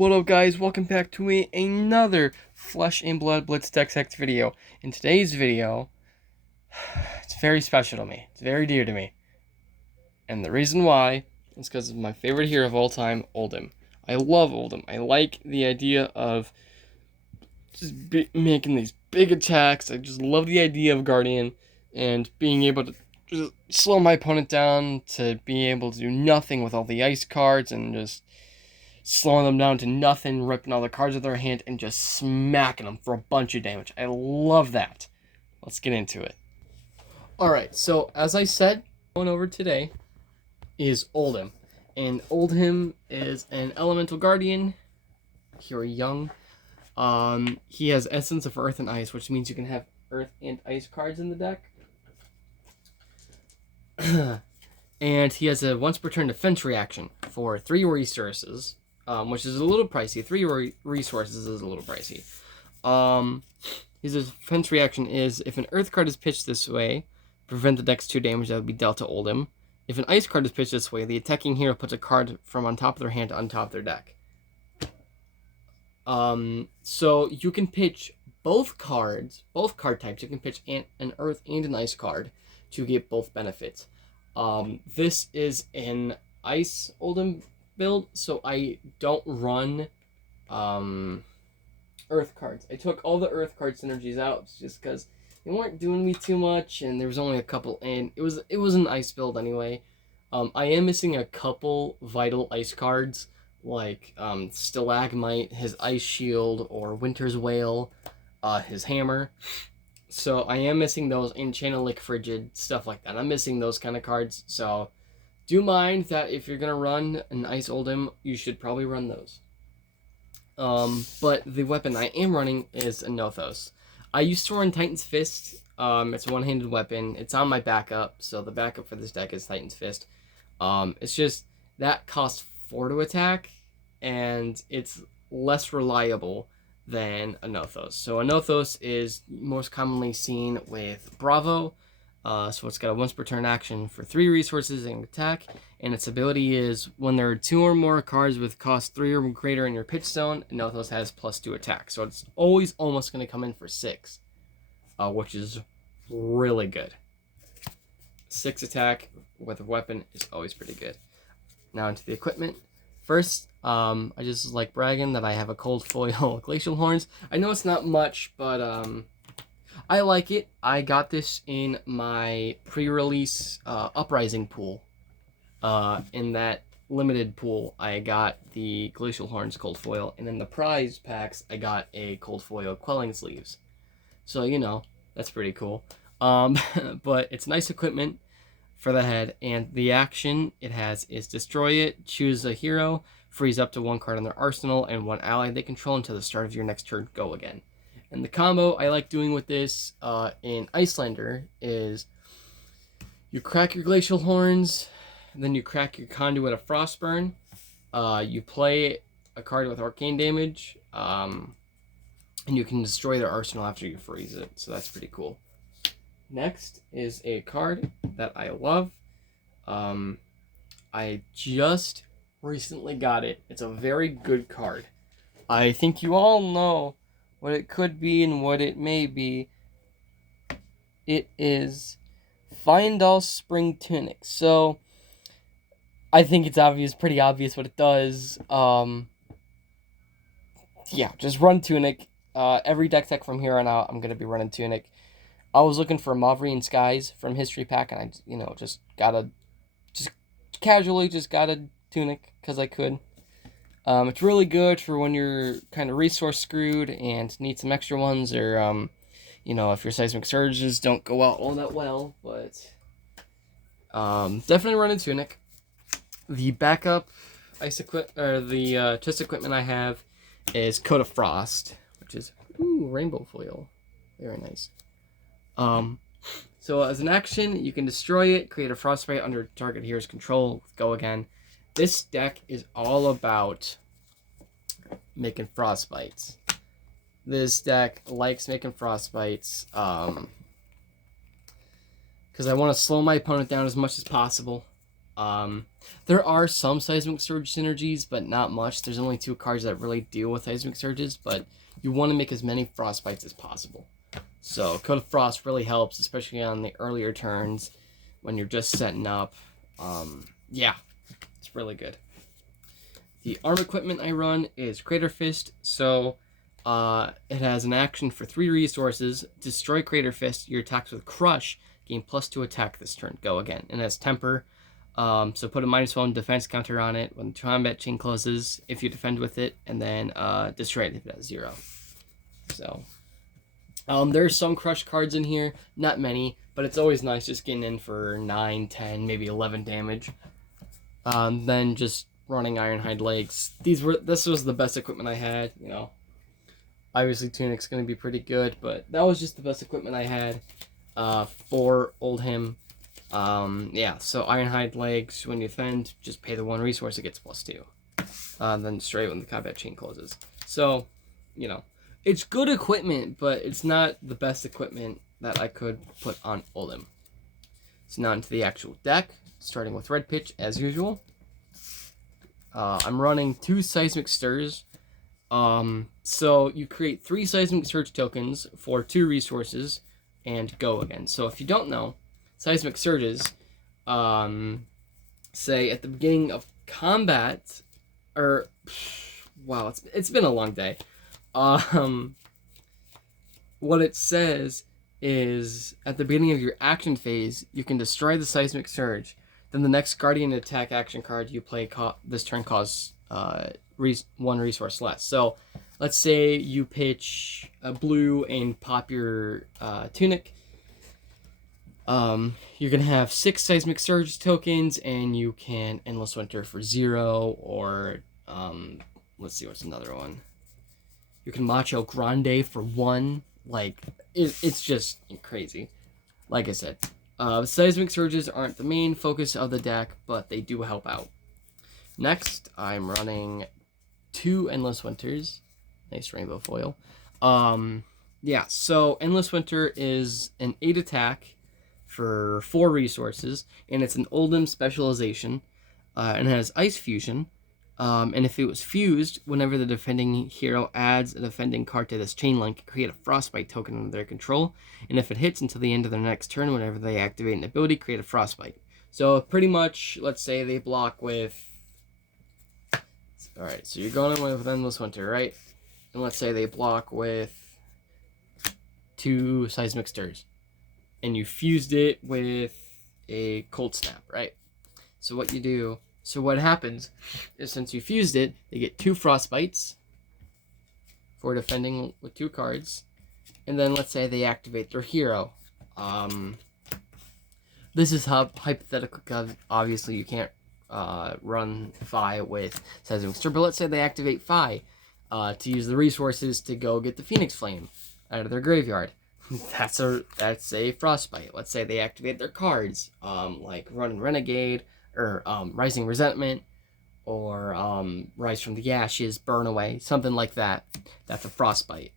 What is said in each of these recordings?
What up, guys? Welcome back to another Flesh and Blood Blitz Deck Hex video. In today's video, it's very special to me. It's very dear to me. And the reason why is because of my favorite hero of all time, Oldhim. I love Oldhim. I like the idea of just making these big attacks. I just love the idea of Guardian and being able to just slow my opponent down, to be able to do nothing with all the ice cards and just slowing them down to nothing, ripping all the cards out of their hand, and just smacking them for a bunch of damage. I love that. Let's get into it. Alright, so as I said, going over today is Oldhim. And Oldhim is an Elemental Guardian. Hero young. He has Essence of Earth and Ice, which means you can have Earth and Ice cards in the deck. And he has a once per turn defense reaction for 3 resources. Which is a little pricey. 3 resources is a little pricey. His defense reaction is, if an Earth card is pitched this way, prevent the deck's 2 damage that would be dealt to Oldhim. If an Ice card is pitched this way, the attacking hero puts a card from on top of their hand on top of their deck. So you can pitch both card types. You can pitch an Earth and an Ice card to get both benefits. This is an Ice Oldhim build, so I don't run Earth cards. I took all the Earth card synergies out just because they weren't doing me too much, and there was only a couple, and it was an Ice build anyway. I am missing a couple vital Ice cards, like Stalagmite, his Ice Shield, or Winter's Wail, his Hammer. So I am missing those, in Channel Lake Frigid, stuff like that. I'm missing those kind of cards, so do mind that if you're going to run an Ice Oldhim, you should probably run those. But the weapon I am running is a Nothos. I used to run Titan's Fist. It's a one-handed weapon. It's on my backup, so the backup for this deck is Titan's Fist. It's just that costs 4 to attack, and it's less reliable than a Nothos. So a Nothos is most commonly seen with Bravo. So it's got a once per turn action for 3 resources and attack, and its ability is when there are 2 or more cards with cost 3 or greater in your pitch zone, Nothos has +2 attack. So it's always almost going to come in for 6, which is really good. 6 attack with a weapon is always pretty good. Now into the equipment. First, I just like bragging that I have a cold foil Glacial Horns. I know it's not much, but I like it. I got this in my pre-release Uprising pool. In that limited pool, I got the Glacial Horns Cold Foil, and in the prize packs, I got a Cold Foil Quelling Sleeves. So, you know, that's pretty cool. But it's nice equipment for the head, and the action it has is destroy it, choose a hero, freeze up to 1 card in their arsenal, and 1 ally they control until the start of your next turn, go again. And the combo I like doing with this in Icelander is you crack your Glacial Horns, then you crack your Conduit of Frostburn, you play a card with Arcane damage, and you can destroy their arsenal after you freeze it, so that's pretty cool. Next is a card that I love. I just recently got it. It's a very good card. I think you all know what it could be and what it may be. It is Fyendal's Spring Tunic. So I think it's pretty obvious what it does. Yeah, just run Tunic. Every deck tech from here on out, I'm gonna be running Tunic. I was looking for Mavrian Skies from History Pack, and I, just casually got a Tunic because I could. It's really good for when you're kind of resource screwed and need some extra ones, or if your Seismic Surges don't go out all that well. But definitely run a Tunic. The backup chest equipment I have is Coat of Frost, which is rainbow foil, very nice. So as an action, you can destroy it, create a frostbite under target hero's control, go again. This deck is all about making frostbites. This deck likes making frostbites, because I want to slow my opponent down as much as possible. There are some Seismic Surge synergies, but not much. There's only 2 cards that really deal with Seismic Surges, but you want to make as many Frostbites as possible. So Code of Frost really helps, especially on the earlier turns when you're just setting up. Yeah, it's really good. The arm equipment I run is Crater Fist, so it has an action for 3 resources. Destroy Crater Fist, your attacks with Crush, gain +2 attack this turn, go again. And it has Temper, so put a -1 defense counter on it when the combat chain closes if you defend with it, and then destroy it if it has 0. So, there's some Crush cards in here, not many, but it's always nice just getting in for 9, 10, maybe 11 damage. Then just running Ironhide legs. This was the best equipment I had, you know. Obviously Tunic's gonna be pretty good, but that was just the best equipment I had for Oldhim. Yeah, so Ironhide legs, when you defend, just pay the 1 resource, it gets +2. Then straight when the combat chain closes. So, you know, it's good equipment, but it's not the best equipment that I could put on Oldhim. So now into the actual deck, starting with Red Pitch as usual. I'm running 2 Seismic Stirs. So you create 3 Seismic Surge tokens for 2 resources and go again. So if you don't know, Seismic Surges, say at the beginning of combat, or wow, it's been a long day. What it says is at the beginning of your action phase, you can destroy the Seismic Surge. Then the next Guardian attack action card you play this turn costs 1 resource less. So let's say you pitch a blue and pop your Tunic. You can have 6 Seismic Surge tokens, and you can Endless Winter for 0, or let's see, what's another one? You can Macho Grande for 1. Like, it's just crazy. Like I said, Seismic Surges aren't the main focus of the deck, but they do help out. Next, I'm running 2 Endless Winters. Nice rainbow foil. Yeah, so Endless Winter is an 8 attack for 4 resources, and it's an Oldhim specialization, and it has Ice Fusion. And if it was fused, whenever the defending hero adds a defending card to this chain link, create a Frostbite token under their control. And if it hits until the end of their next turn, whenever they activate an ability, create a Frostbite. So pretty much, let's say they block with... Alright, so you're going with Endless Winter, right? And let's say they block with 2 Seismic Stirs. And you fused it with a Cold Snap, right? So what you do... So what happens is, since you fused it, they get 2 Frostbites for defending with 2 cards. And then let's say they activate their hero. This is hypothetical because obviously you can't run Phi with Seismic Stir, but let's say they activate Phi to use the resources to go get the Phoenix Flame out of their graveyard. That's a Frostbite. Let's say they activate their cards, like Run Renegade, or Rising Resentment, or Rise from the Ashes, Burn Away, something like that. That's a Frostbite.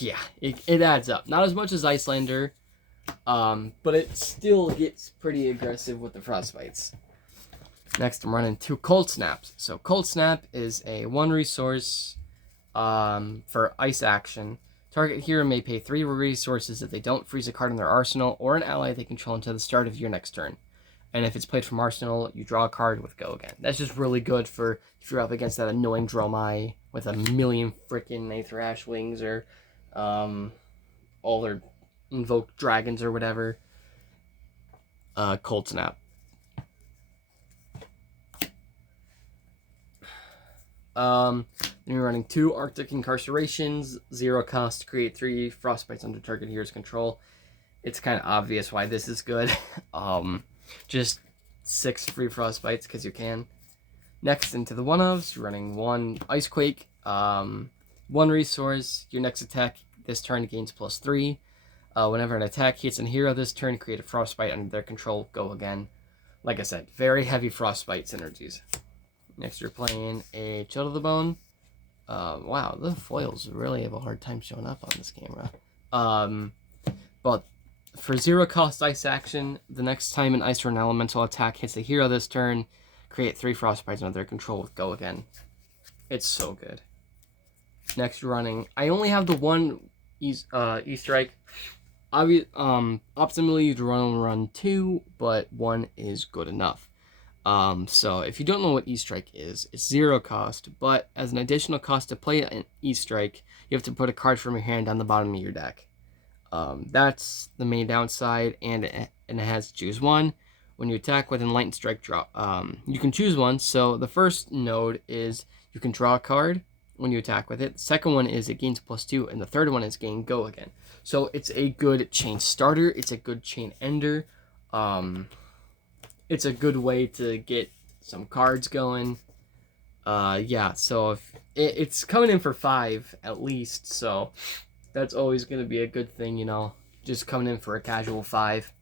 Yeah, it adds up. Not as much as Icelander, but it still gets pretty aggressive with the Frostbites. Next, I'm running 2 Cold Snaps. So Cold Snap is a 1 resource for Ice action. Target hero may pay 3 resources if they don't freeze a card in their arsenal or an ally they control until the start of your next turn. And if it's played from Arsenal, you draw a card with Go Again. That's just really good for if you're up against that annoying Dromai with a million freaking Aetherash wings, or all their invoked dragons or whatever. Cold Snap. Then you're running 2 Arctic Incarcerations, 0 cost to create 3 Frostbites under target hero's control. It's kind of obvious why this is good. Just 6 free Frostbites because you can. Next, into the one-ofs, you're running 1 Icequake, 1 resource. Your next attack this turn gains +3. Whenever an attack hits a hero this turn, create a Frostbite under their control, go again. Like I said, very heavy Frostbite synergies. Next, you're playing a Chill to the Bone. Wow, the foils really have a hard time showing up on this camera. But For 0 cost ice action, the next time an ice or an elemental attack hits a hero this turn, create 3 Frostbites under their control with Go Again. It's so good. Next running, I only have the one Easter egg. Optimally you'd run 2, but 1 is good enough. So if you don't know what Easter egg is, it's 0 cost, but as an additional cost to play an Easter egg, you have to put a card from your hand on the bottom of your deck. That's the main downside, and it has to choose one. When you attack with Enlightened Strike, draw. You can choose one. So the first node is you can draw a card when you attack with it. The second one is it gains +2, and the third one is gain Go Again. So it's a good chain starter. It's a good chain ender. It's a good way to get some cards going. Yeah, so if it's coming in for 5 at least, so that's always going to be a good thing, you know, just coming in for a casual 5.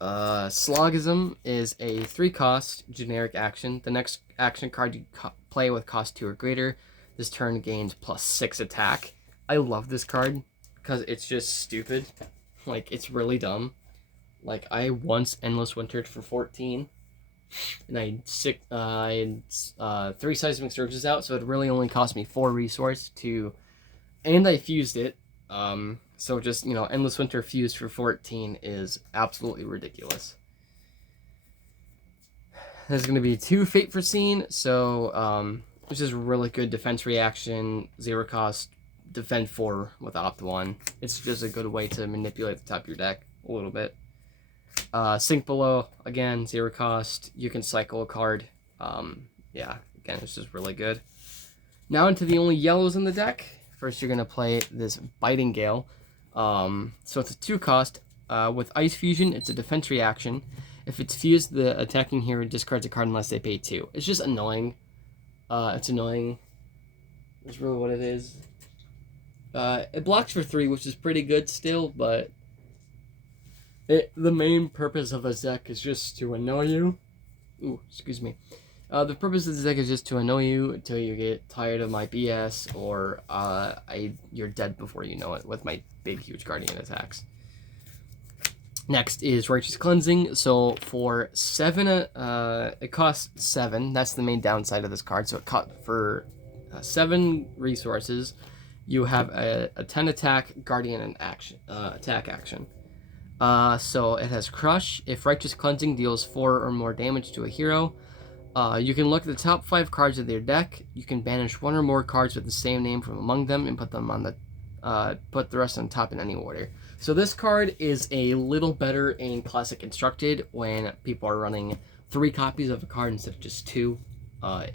Slogism is a 3 cost generic action. The next action card you play with cost 2 or greater this turn gains +6 attack. I love this card because it's just stupid. Like, it's really dumb. Like, I once Endless Wintered for 14, and I had 3 Seismic Surges out, so it really only cost me 4 resource to, and I fused it. So just, you know, Endless Winter fused for 14 is absolutely ridiculous. There's going to be 2 Fate Foreseen, so which is really good defense reaction, 0 cost, defend 4 with opt 1. It's just a good way to manipulate the top of your deck a little bit. Sink Below, again, 0 cost. You can cycle a card. Yeah, again, it's just really good. Now into the only yellows in the deck. First, you're going to play this Biting Gale. So it's a 2 cost. With Ice Fusion, it's a defense reaction. If it's fused, the attacking hero discards a card unless they pay 2. It's just annoying. It's annoying. That's really what it is. It blocks for 3, which is pretty good still, but the main purpose of this deck is just to annoy you. Ooh, excuse me. The purpose of this deck is just to annoy you until you get tired of my BS, or you're dead before you know it with my big, huge Guardian attacks. Next is Righteous Cleansing. So for 7, it costs 7. That's the main downside of this card. So it for 7 resources, you have a 10 attack Guardian and attack action. So it has Crush. If Righteous Cleansing deals 4 or more damage to a hero, you can look at the top 5 cards of their deck. You can banish 1 or more cards with the same name from among them and put them on the put the rest on top in any order. So this card is a little better in Classic Constructed when people are running 3 copies of a card instead of just 2. Because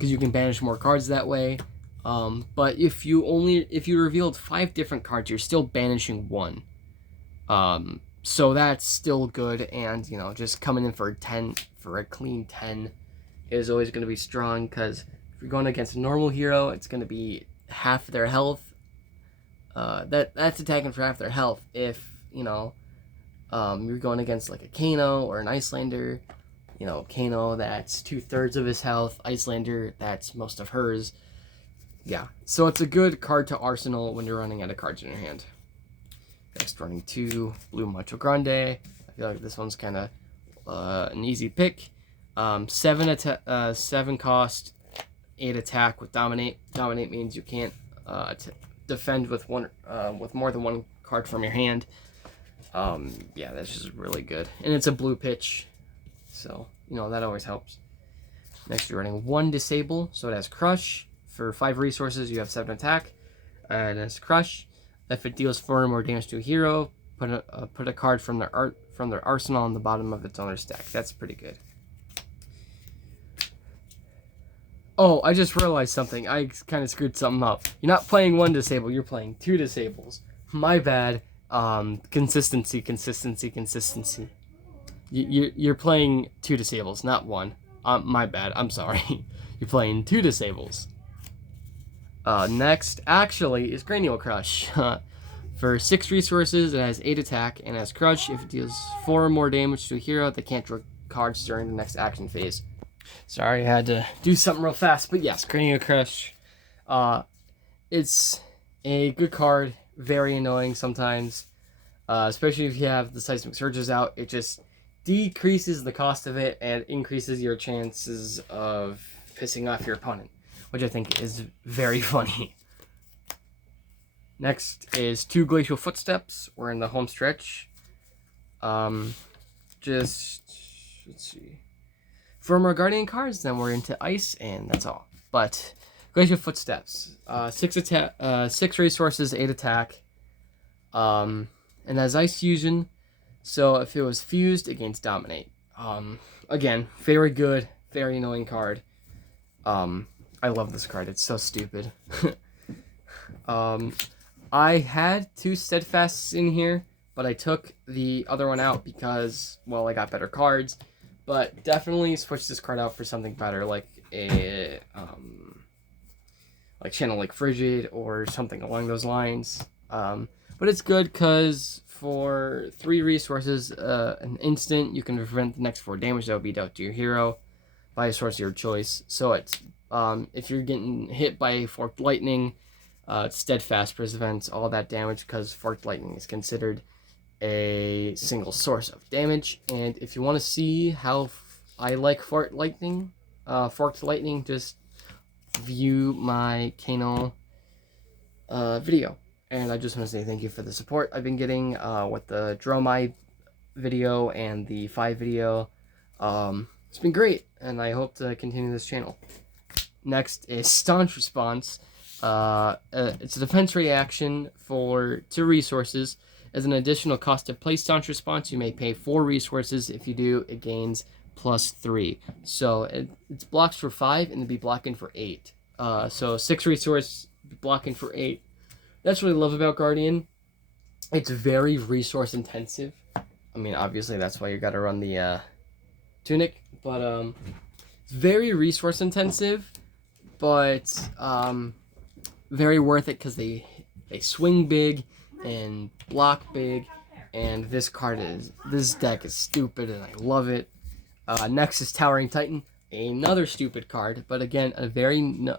you can banish more cards that way. But if you revealed 5 different cards, you're still banishing 1. So that's still good, and you know, just coming in for a clean 10 is always going to be strong, because if you're going against a normal hero, it's going to be half their health. That's attacking for half their health. If you know, you're going against like a Kano or an Icelander, you know, Kano, that's 2/3 of his health. Icelander, that's most of hers. Yeah, so it's a good card to arsenal when you're running out of cards in your hand. Next, running 2 Blue Macho Grande. I feel like this one's kind of an easy pick. 7 cost, 8 attack with Dominate. Dominate means you can't defend with more than 1 card from your hand. Yeah, that's just really good, and it's a blue pitch, so you know that always helps. Next, you're running 1 Disable, so it has Crush. For 5 resources, you have 7 attack, and it's Crush. If it deals 4 or more damage to a hero, put a card from their arsenal on the bottom of its owner's deck. That's pretty good. Oh, I just realized something. I kind of screwed something up. You're not playing 1 Disable, you're playing 2 Disables. My bad. Consistency. You're playing 2 Disables, not 1. My bad. I'm sorry. You're playing 2 Disables. Next, actually, is Cranial Crush. For 6 resources, it has 8 attack, and has Crush. If it deals 4 or more damage to a hero, they can't draw cards during the next action phase. Sorry, I had to do something real fast, but yes, Cranial Crush. It's a good card very annoying sometimes, especially if you have the Seismic Surges out. It just decreases the cost of it and increases your chances of pissing off your opponent, which I think is very funny. Next is 2 Glacial Footsteps. We're in the home stretch. Let's see. For more Guardian cards, then we're into Ice, and that's all. But Glacial Footsteps, 6 resources, 8 attack, and has Ice Fusion. So if it was fused, it gains Dominate. Again, very good, very annoying card. I love this card. It's so stupid. I had 2 Steadfasts in here, but I took the other one out because, well, I got better cards. But definitely switch this card out for something better, like a Channel Lake Frigid or something along those lines. But it's good because for 3 resources, an instant, you can prevent the next 4 damage that will be dealt to your hero by a source of your choice. So it's if you're getting hit by Forked Lightning, Steadfast prevents all that damage because Forked Lightning is considered a single source of damage. And if you want to see how I like Forked Lightning, just view my Kano video. And I just want to say thank you for the support I've been getting with the Dromai video and the FAB video. It's been great, and I hope to continue this channel. Next is Staunch Response. It's a defense reaction for 2 resources. As an additional cost to play Staunch Response, you may pay 4 resources. If you do, it gains +3. So it's blocks for 5 and it'd be blocking for 8. So 6 resource, blocking for 8. That's what I love about Guardian. It's very resource intensive. I mean, obviously that's why you gotta run the Tunic, but it's very resource intensive, but very worth it because they swing big and block big, and this deck is stupid and I love it. Next is Towering Titan, another stupid card, but again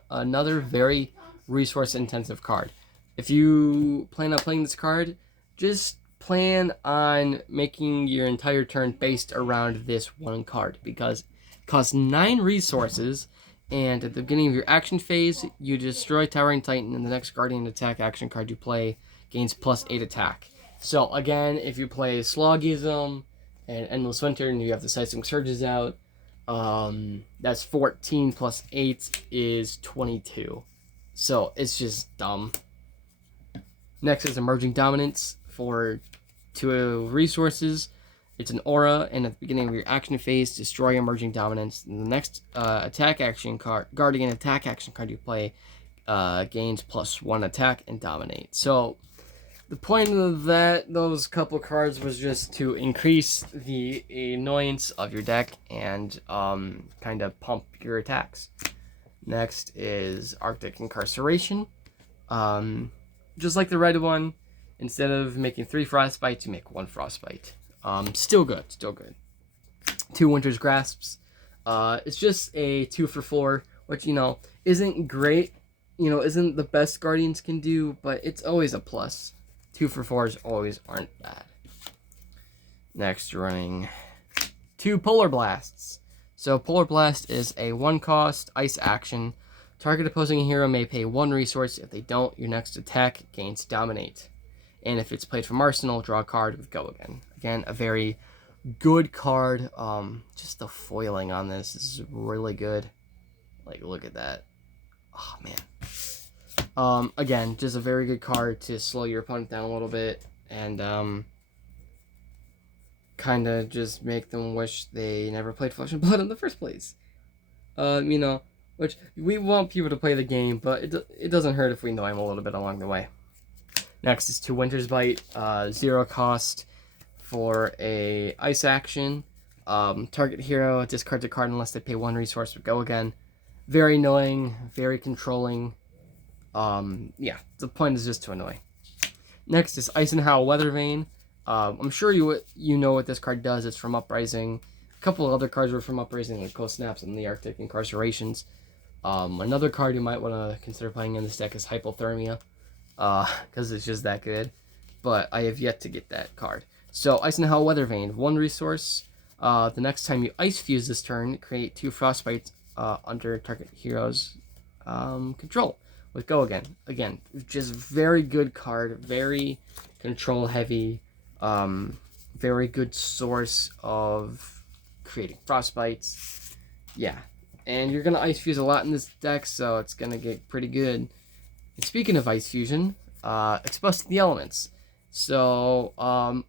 another very resource intensive card. If you plan on playing this card, just plan on making your entire turn based around this one card, because it costs 9 resources, and at the beginning of your action phase, you destroy Towering Titan, and the next Guardian attack action card you play gains +8 attack. So again, if you play Slogism and Endless Winter and you have the Seismic Surges out, that's 14 plus 8 is 22. So it's just dumb. Next is Emerging Dominance for 2 resources. It's an aura, and at the beginning of your action phase, destroy Emerging Dominance. And the next attack action card, Guardian attack action card you play, gains +1 attack and dominate. So the point of those couple cards was just to increase the annoyance of your deck and kind of pump your attacks. Next is Arctic Incarceration. Just like the red one, instead of making 3 Frostbites, you make 1 Frostbite. Still good. 2 Winter's Grasps. It's just a 2 for 4, which, isn't great. Isn't the best Guardians can do, but it's always a plus. 2 for 4s always aren't bad. Next, you're running 2 Polar Blasts. So Polar Blast is a 1-cost ice action. Target opposing hero may pay 1 resource. If they don't, your next attack gains Dominate. And if it's played from Arsenal, draw a card with Go Again. Again, a very good card. Just the foiling on this is really good. Like, look at that. Oh, man. Again, just a very good card to slow your opponent down a little bit and kind of just make them wish they never played Flesh and Blood in the first place. Which we want people to play the game, but it doesn't hurt if we annoy them a little bit along the way. Next is 2 Winter's Bite, 0 cost for a ice action. Target hero discards a card unless they pay 1 resource with Go Again. Very annoying, very controlling. Yeah, the point is just to annoy. Next is Ice and Howl Weathervane. I'm sure you know what this card does. It's from Uprising. A couple of other cards were from Uprising, like Cold Snaps and the Arctic Incarcerations. Another card you might want to consider playing in this deck is Hypothermia. because it's just that good. But I have yet to get that card. So Ice and Hell Weather Vane, 1 resource. The next time you Ice Fuse this turn, create 2 Frostbites under target hero's control with Go Again. Again, just very good card, very control heavy, very good source of creating Frostbites. Yeah, and you're going to Ice Fuse a lot in this deck, so it's going to get pretty good. And speaking of Ice Fusion, Exposed to the Elements. So,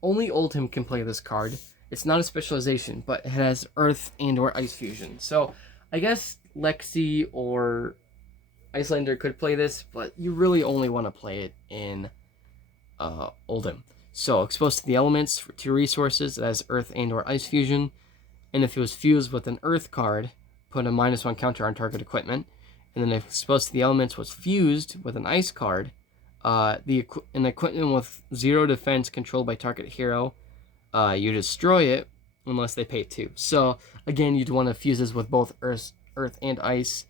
only Oldhim can play this card. It's not a specialization, but it has Earth and or Ice Fusion. So, I guess Lexi or Icelander could play this, but you really only want to play it in Oldhim. So, Exposed to the Elements for 2 resources. It has Earth and or Ice Fusion. And if it was fused with an Earth card, put a -1 counter on target equipment. And then if Exposed to the Elements was fused with an Ice card, an equipment with 0 defense controlled by target hero, you destroy it unless they pay 2. So again, you'd want to fuse this with both Earth and Ice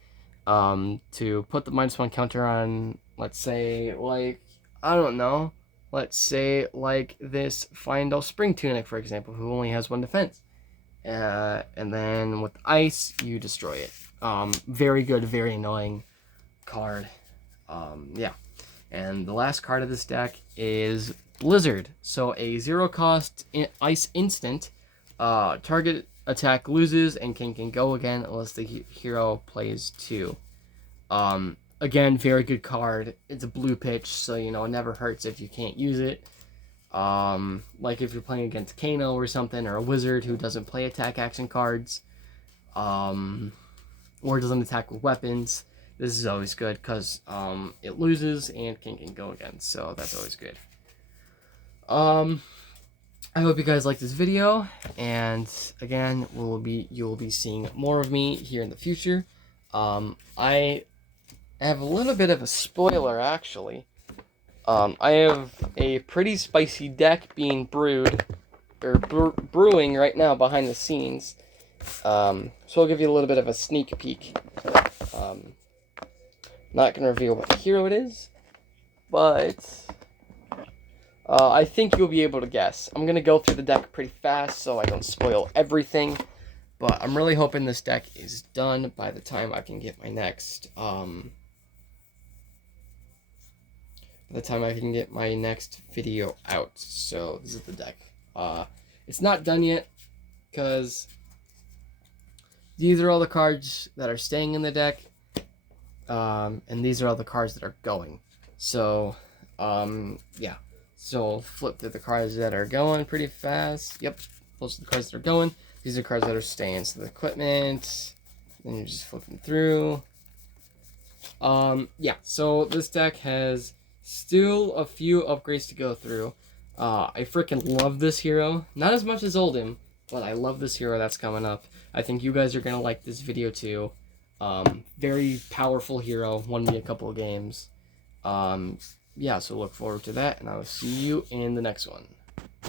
to put the -1 counter on, let's say, like, I don't know, let's say like this Fyendal Spring Tunic, for example, who only has 1 defense. And then with Ice, you destroy it. Very good, very annoying card. Yeah. And the last card of this deck is Blizzard. So a 0-cost Ice instant. Target attack loses and can go again unless the hero plays 2. Again, very good card. It's a blue pitch, so it never hurts if you can't use it. Like if you're playing against Kano or something, or a wizard who doesn't play attack action cards, or doesn't attack with weapons. This is always good because it loses and can go again, so that's always good. I hope you guys like this video, and again, you will be seeing more of me here in the future. I have a little bit of a spoiler, actually. I have a pretty spicy deck being brewed, or brewing right now behind the scenes. So I'll give you a little bit of a sneak peek. Not going to reveal what hero it is, but I think you'll be able to guess. I'm going to go through the deck pretty fast so I don't spoil everything, but I'm really hoping this deck is done by the time I can get my next, video out. So this is the deck. It's not done yet because these are all the cards that are staying in the deck. And these are all the cards that are going. So, yeah. So, flip through the cards that are going pretty fast. Yep, those are the cards that are going. These are cards that are staying. So, the equipment. Then you're just flipping through. Yeah, so this deck has still a few upgrades to go through. I freaking love this hero. Not as much as Oldhim, but I love this hero that's coming up. I think you guys are going to like this video too. Very powerful hero, won me a couple of games. Yeah, so look forward to that, and I will see you in the next one.